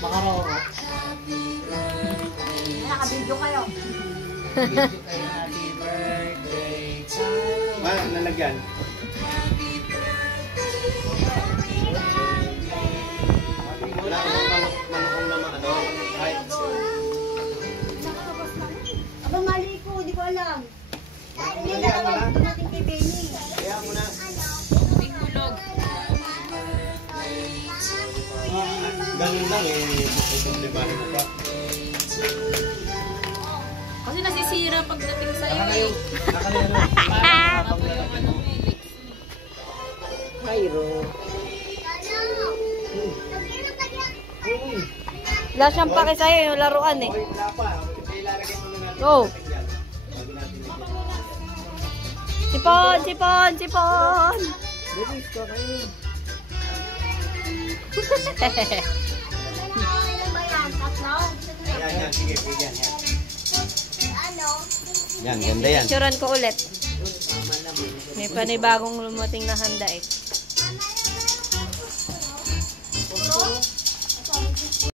Makaroro. Nakabidyo kayo. Video kayo, happy birthday to you. Wala, nalagyan. Wala akong manukong naman, ano? Right. Abang mali ko, hindi ko alam. Hindi na alam natin kay Benny. Kaya mo na. Bihulog. Ganun lang eh. Libahin mo pa. Kasi nasisira pagdating sa'yo eh. Nakalayo. Ako yung ano eh. Mayro. Wala siyang pake sa'yo yung laruan eh. Oy, wala pa. Ilalagay mo na natin. Go! Sipon! Sipon! Sipon! Bilis ka kayo. Ilan ba yan? Tatlo? Yan. Sige, bigyan. Yan. Ano? Yan, ganda yan. Picturean ko ulit. May panibagong lumating na handa eh.